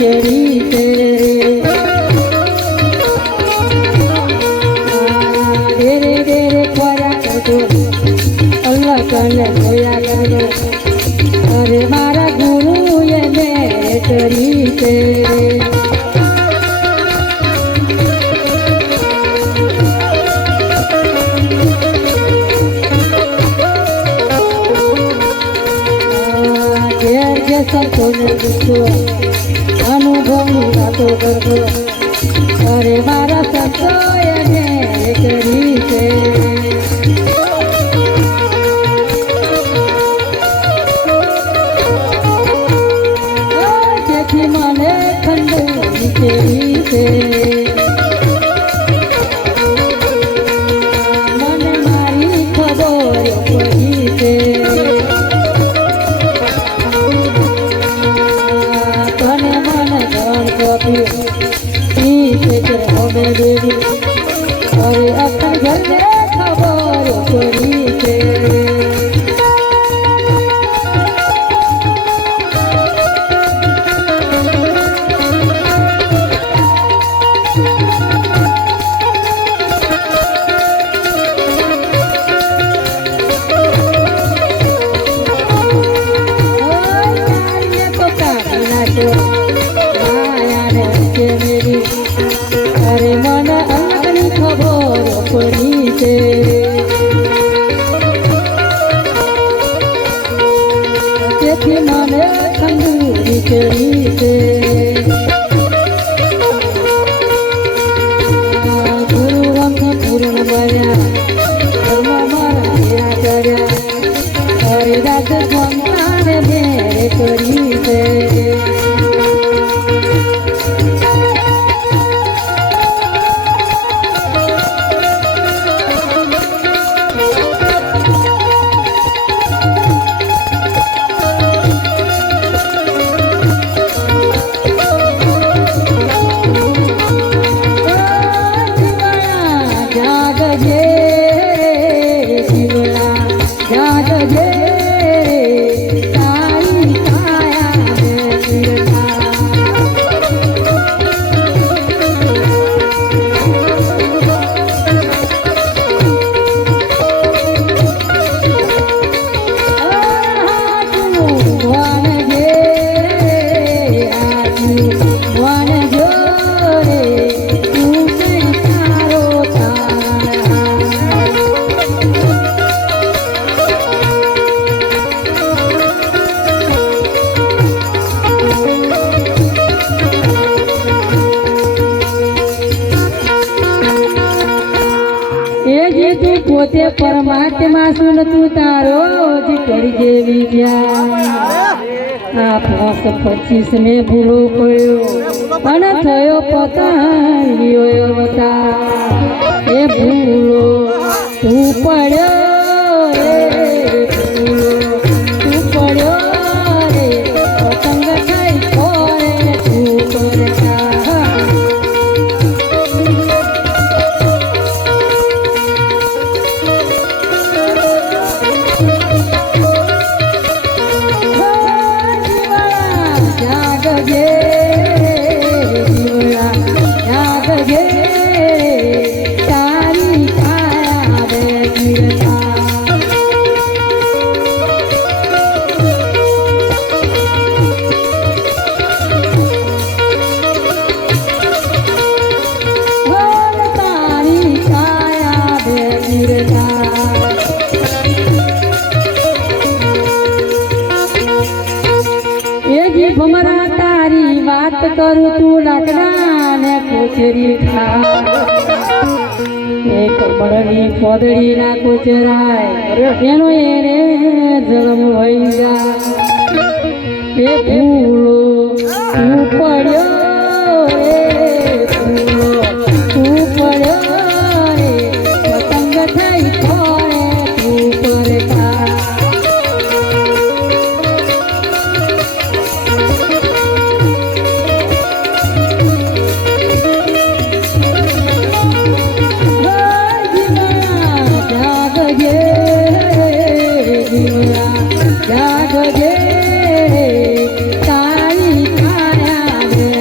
ચડી છે ડેરે ડેરે ખોરા કરતો અલ્લાહ તને જોયા કરતો અરે મારા ગુરુએ મેં ચડી છે સંતોને ગુસ્સો અનુભવની વાતો કરતો અરે મારા સંતોએ મેં કરી છે તેથી મને ખંડની કેવી છે મને મારી ખબર પડી છે દેવી અરે અખર ઘરને ખબર પડી છે અરે મને અંગની ખબર પડી છે તેથી મને ખંડુરી ચડી છે ગુરુ રંગ પૂર્ણ બન્યા ધર્મ મારા કર્યા હરિદાસ સંતાને ભેર કરી છે પોતે પરમાત્મા સુન તું તારો જ કરજે વિદ્યા આ 25 મેં ભૂલો પડ્યો અને થયો પતંગિયો અવતાર એ ભૂલો તું પડ્યો રે ભૂલો તું પડ્યો રે પતંગ થઈ ખોરે તું કરતા ભમરા તારી વાત કરું તું લાકડા ને કોચરી ખા એક બળની ફોદડી ના કોચરાય એનો એને જન્મ હોય જા એ ભૂલો તું પડ્યો રે ભૂલો તું પડ્યો રે પતંગ થઈ ખોરે તું કરતા જાગજે તારી કાયા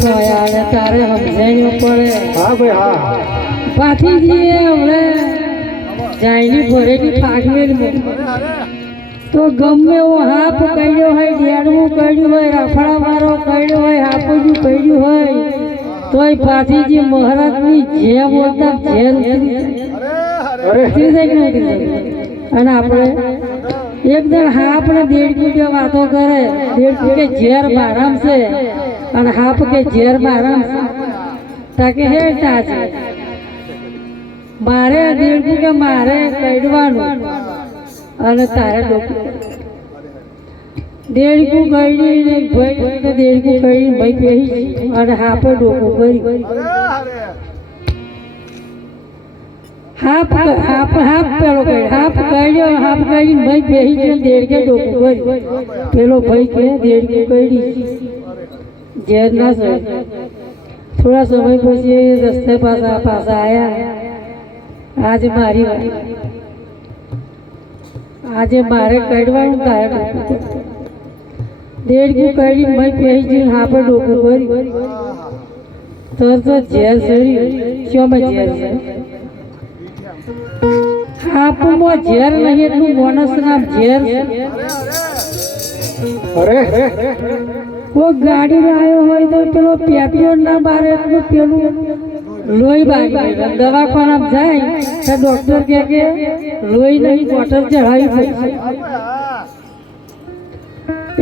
ખોયા ને તારે સમજાયું પડે. હા ભાઈ હા. પાથીજીએ હમણે જાયની ભરેલી ફાગવેલ તો ગમે એવો હાપ કર્યો હોય, ડેડવું કર્યું હોય, રાફડા મારો કર્યો હોય, હાપુજી કર્યું હોય, તોય પાથીજી મહારાજની જે બોલતા જેલ ઉતરી જાય કે નહીં ઉતરી જાય. અને આપણે એકદમ હાપ ને દેડકી કે વાતો કરે, દેડકી કે ઝેર મારામ છે અને હાપ કે ઝેર મારામ છે. તાકે હે તાજી મારે દેડકી કે મારે કડવાનું અને તારે ડોકું દેડકું કડી ને ભાઈ દેડકું કડી ભાઈ પહેરી અને હાપે ડોકું કરી હાપ હાપ હાપ પેલો કઈ હાપ કાઢ્યો, હાપ કાઢીને ભાઈ બેસી છે, દેડકે ડોકું કરી. પેલો ભાઈ કે દેડકું કરી ઝેર ના સર. થોડા સમય પછી રસ્તે પાછા આવ્યા. આજે મારી વાત, આજે મારે કાઢવાનું તારે ડોકું દેડકું કાઢીને ભાઈ બેસી જઈને હાપે ડોકું કરી તરત ઝેર ચડ્યું. શોમાં ઝેર છે? હાપમાં ઝેર નહીં એટલું બોનસ નામ ઝેર. અરે કોઈ ગાડી આવ્યો હોય તો પેલો પેટ્રોલ ના બારે એટલું પેલું લોહી બારી દવાખાના જાય તો ડોક્ટર કે લોહી નહીં બોટલ ચઢાવી પડશે.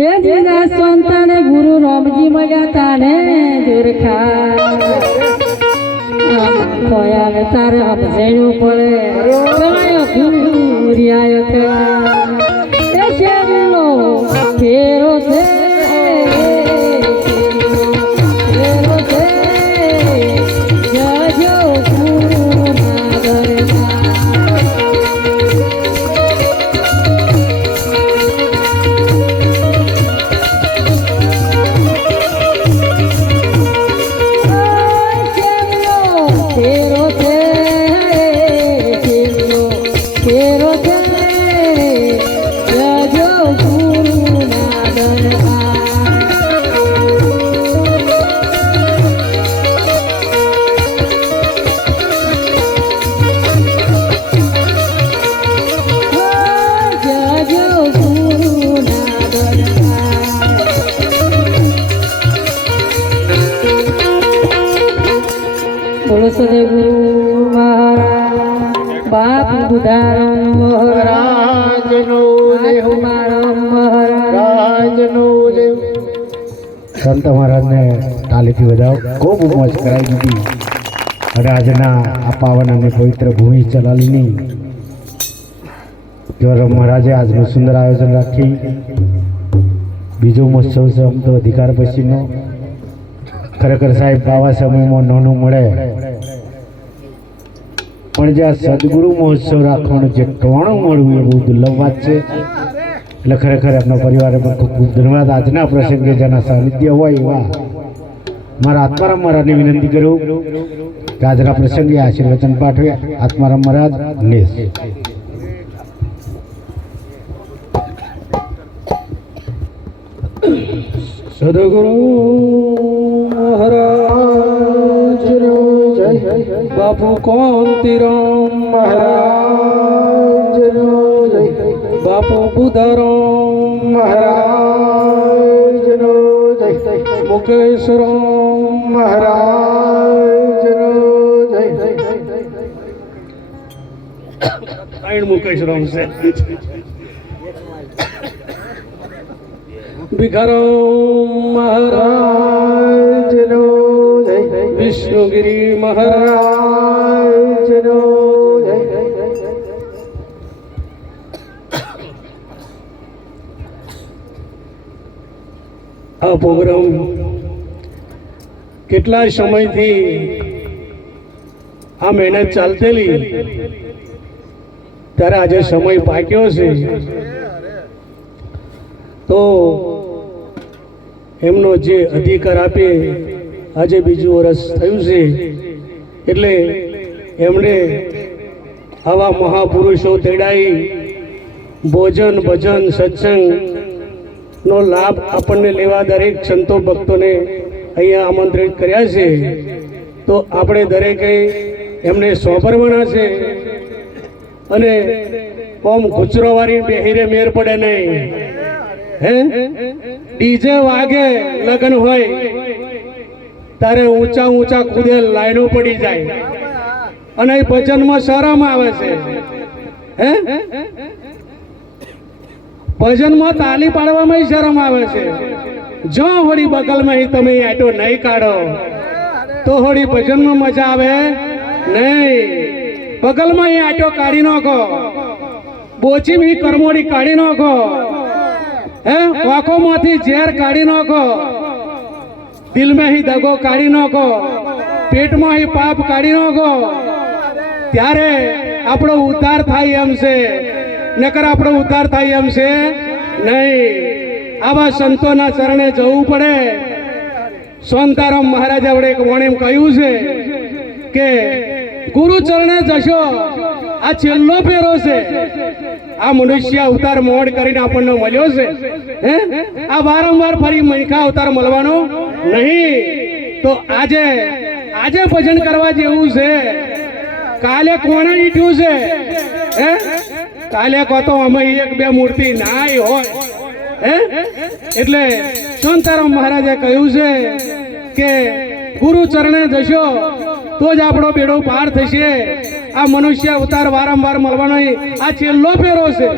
એ જીના સંતાને ગુરુ રામજી મળ્યા તાને જોરખા ખોયા ને તારે સમજાયું પડે. કયો ગુરિયાયો એ શેરનો ફેરો છે, ફેરો છે જજો ગુરુના દરબાર. ફેરો છે, ફેરો છે જજો ગુરુના દરબાર. જજો ગુરુના દરબાર. બોલો સદગુરુ મહારાજ બાપ બુધારામ મહારાજ સંત મહારાજને તાલીથી વધાવ ખૂબ મોજ કરાવી દીધી. અને આજના આ પાવન અને પવિત્ર ભૂમિ ચલાલીની જોર મહારાજે આજનું સુંદર આયોજન રાખી. બીજો મહોત્સવ છે આમ તો અધિકાર પછીનો. ખરેખર સાહેબ આવા સમયમાં નાનું મળે પણ જે આ સદગુરુ મહોત્સવ રાખવાનું જે ટોણું મળવું એ બહુ દુર્લભ વાત છે. એટલે ખરેખર એમના પરિવારે પણ ખૂબ ખૂબ ધન્યવાદ. આજના પ્રસંગે જેના સાનિધ્ય હોય એવા મારા આત્મારામ મહારાજને વિનંતી કરું કે આજના પ્રસંગે આશીર્વચન પાઠવે. આત્મારામ મહારાજ લેસ. સદગુરુ મહારાજનો જય. બાપુ કોંતીરામ મહારાજનો જય. બાપુ બુધારામ મહારાજનો જય. મુકેશરામ મહારાજનો જય. મુકેશરામ છે. ભિખારામ મહારાજનો જય. વિષ્ણુગીરી મહારાજ મહારાજનો જય. આ પ્રોગ્રામ કેટલા સમયથી આ મહેનત ચાલતેલી ત્યારે આજે સમય પાક્યો છે. તો એમનો જે અધિકાર આપે આજે બીજું વર્ષ થયું છે એટલે એમણે આવા મહાપુરુષો તેડાઈ ભોજન ભજન સત્સંગનો લાભ આપણને લેવા દરેક સંતો ભક્તોને અહીંયા આમંત્રિત કર્યા છે તો આપણે દરેકે એમને સોંપરવાના છે અને ઓમ ગુચરોવાળી બેહીરે મેર પડે નહીં. હે ડીજે વાગે લગ્ન હોય તારે ઊંચા ઊંચા કૂદે લાઈનો પડી જાય અને એ ભજનમાં શરમ આવે છે. હે ભજનમાં તાલી પાડવામાં શરમ આવે છે. જો હોળી બગલમાં તમે આટો નહીં કાઢો તો હોળી ભજનમાં મજા આવે નહીં. બગલમાં આટો કાઢી નાખો, બોચી કરમોડી કાઢી નાખો, હે આંખોમાંથી ઝેર કાઢી નાખો, દિલમાં દગો કાઢી નાખો, પેટમાં પાપ કાઢી નાખો, ત્યારે આપણો ઉદ્ધાર થાય એમ છે. નકર આપણો ઉદ્ધાર થાય એમ છે નહીં. આવા સંતોના ચરણે જવું પડે. શાંતારામ મહારાજે આપણે એક વાણીમ કહ્યું છે કે ગુરુ ચરણે જશો, આ છેલ્લો ફેરો છે. આ મનુષ્ય અવતાર મોડ કરીને આપણને મળ્યો છે. હે આ વારંવાર ફરી મણકા અવતાર મળવાનો નહીં. તો આજે ભજન કરવા જેવું છે. કાલે કોણે ઈઠ્યું છે? હે કાલે કહો અમે એક બે મૂર્તિ નાય હોય. હે એટલે શાંતારામ મહારાજે કહ્યું છે કે ગુરુ ચરણે જશો તો જ આપણો બેડો પાર થશે. આ મનુષ્ય અવતાર વારંવાર મળવાનો આ છેલ્લો ફેરો છે.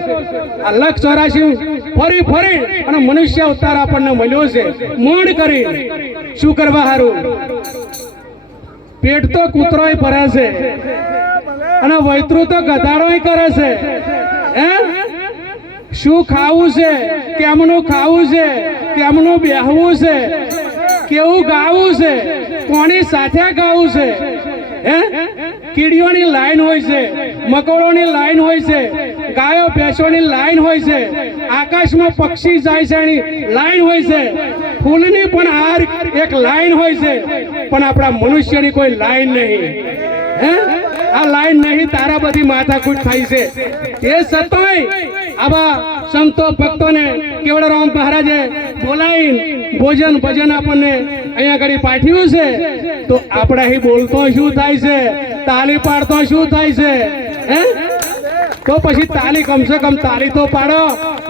આ 184 ફરી અને મનુષ્ય અવતાર આપણને મળ્યો છે. મોડ કરી શું કરવા હારું? પેટ તો કૂતરોય ભરે છે અને વૈતરું તો ગધાડોય કરે છે. હે શું ખાવું છે, કેમનું ખાવું છે, કેમનું બેહવું છે, કેવું ગાવું છે, કોની સાથે ગાવું છે. હે કીડીઓની લાઈન હોય છે, મકોડોની લાઈન હોય છે, ગાયો ભેંસોની લાઈન હોય છે, આકાશમાં પક્ષી જાય છે એની લાઈન હોય છે, ફૂલની પણ હાર એક લાઈન હોય છે, પણ આપણા મનુષ્યની કોઈ લાઈન નહીં. હે આ લાઈન નહીં, તારા બધી માથાકૂટ થાય છે. એ સતોય આવા સંતો ભક્તોને કેવળરામ મહારાજે બોલાવીને ભોજન ભજન આપણને અહીંયા આગળ પાઠવ્યું છે. તો આપણે અહીં બોલતો શું થાય છે, તાલી પાડતો શું થાય છે? હે તો પછી તાલી કમસે કમ તાલી તો પાડો.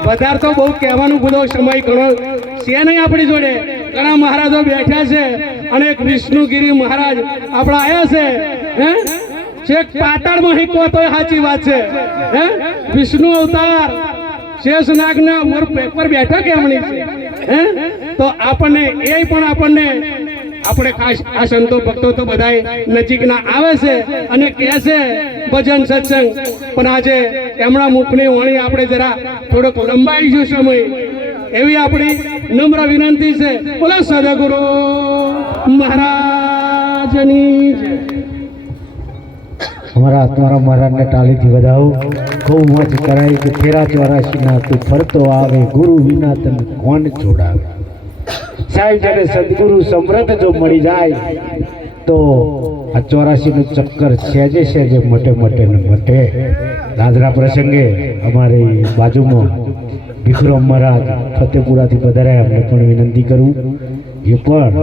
વધારે તો બહુ કહેવાનું બધો સમય ઘણો છે નહીં આપણી જોડે. ઘણા મહારાજો બેઠા છે અને એક વિષ્ણુગીરી મહારાજ આપણા આવ્યા છે. હે છેક પાતાળમાં હિકો તો સાચી વાત છે. હે વિષ્ણુ અવતાર શેષનાગના ઉપર બેઠા કેમની છે? હે તો આપણને એ પણ આપણે ખાસ આ સંતો ભક્તો તો બધા નજીકના આવે છે અને કહે છે ભજન સત્સંગ. પણ આજે એમના મુખની વાણી આપણે જરા થોડોક લંબાઈશું સમય એવી આપણી નમ્ર વિનંતી છે. બોલો સદગુરુ મહારાજની જય. અમારા આત્મારામ મહારાજને ટાળીથી વધાવો. ખૂબ મત કરાય કે 1384 તું ફરતો આવે, ગુરુ વિના તને કોણ જોડાવે. સાહેબ જ્યારે સદગુરુ સમૃદ્ધ જો મળી જાય તો આ 84 નું ચક્કર સહેજે મટે ને મટે. દાદરા પ્રસંગે અમારી બાજુમાં ભીખુરામ મહારાજ ફતેપુરાથી પધાર્યા. એમને પણ વિનંતી કરું એ પણ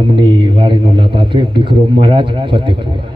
એમની વાણીનો લાભ આપે. ભીખુરામ મહારાજ ફતેપુરા.